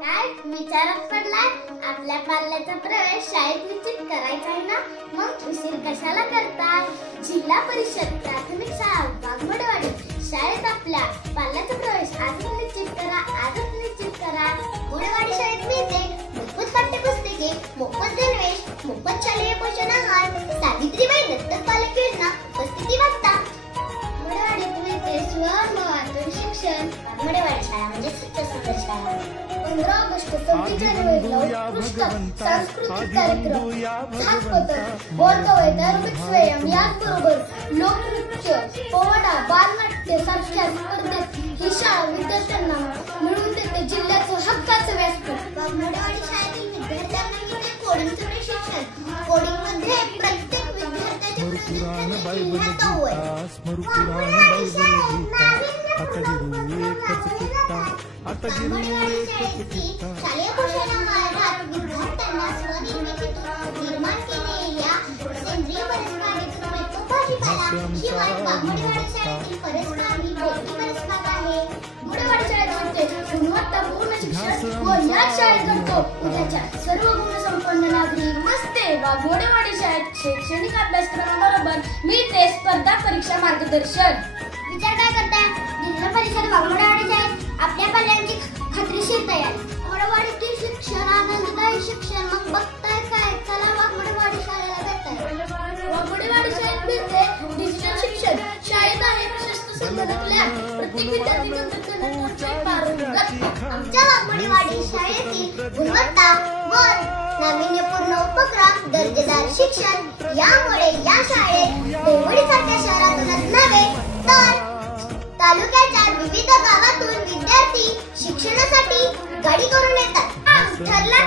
काय विचारात पडलाय? आपल्या पाल्याचा प्रवेश शाळेत निश्चित करायचा आहे ना, मग उशीर कशाला करताय? जिल्हा परिषद प्राथमिक शाळा वाघमोडेवाडी शाळेत आपल्या पाल्याचा प्रवेश आजच निश्चित करा, आजच निश्चित करा. मोडेवाडी शाळेत मिळते मोफत पाठ्यपुस्तके, मोफत गणवेश, मोफत शालेय पोषण आहार, सावित्रीबाई दत्तक पालक योजना उपस्थिती वाटता. मोडेवाडीत मिळते सुवर्णवातून शिक्षण. वाघमोडेवाडी शाळा म्हणजे सुंदर शाळा. 15 ऑगस्ट 26 जानेवारीला उत्कृष्ट सांस्कृतिक कार्यक्रम, झाकपथक, बोलकवय, धार्मिक स्वयं याचबरोबर लोकनृत्य, पोवाडा, बालनाट्य सारख्या स्पर्धेत ही शाळा विद्यार्थ्यांना मिळवून देते जिल्ह्याचं हक्काचं व्यासपीठ. वाघमोडेवाडी शाळेतील विद्यार्थ्यांना मिळते कोडिंगचं प्रशिक्षण. कोडिंगमध्ये प्रत्येक विद्यार्थ्याचे प्रशिक्षण जिल्ह्यात अव्वल. वाघमोडेवाडी शाळेत शालेय पोषण आहारात विद्यार्थ्यांना स्वनिर्मितीतून निर्माण केलेल्या सेंद्रिय परसबागेतून मिळतो भाजीपाला. शिवाय वाघमोडेवाडी शाळेतील परसबाग ही मोठी परसबाग आहे. मोडेवाडी शाळेत गुणवत्तापूर्ण शिक्षण व या शाळेत घडतो उद्याच्या सर्व गुणसंपन्न नागरिक. नमस्ते, वाघमोडेवाडी शाळेत शैक्षणिक अभ्यासक्रमाबरोबर मिळते स्पर्धा परीक्षा मार्गदर्शन. विचार काय करताय? जिल्हा परिषद वाघमोडेवाडी शाळेत आपल्या पाल्यांची खात्रीशीर तयारी. वाघमोडेवाडीतील शिक्षण आनंददायी शिक्षण. मग बघताय काय? चला वाघमोडेवाडी शाळेला भेटाय. वाघमोडेवाडी शाळेत मिळते डिजिटल शिक्षण. शाळेत आहे प्रशस्त संगणक लॅब. प्रत्येक विद्यार्थी तंत्रज्ञानाचे पारंगत. आमच्या वाघमोडेवाडी शाळेतील गुणवत्ता व नाविन्यपूर्ण उपक्रम, दर्जेदार शिक्षण यामुळे या शाळेत देवळीसारख्या शहरातूनच नव्हे तर तालुक्याच्या विविध गावातून विद्यार्थी शिक्षणासाठी गाडी करून येतात. ठरला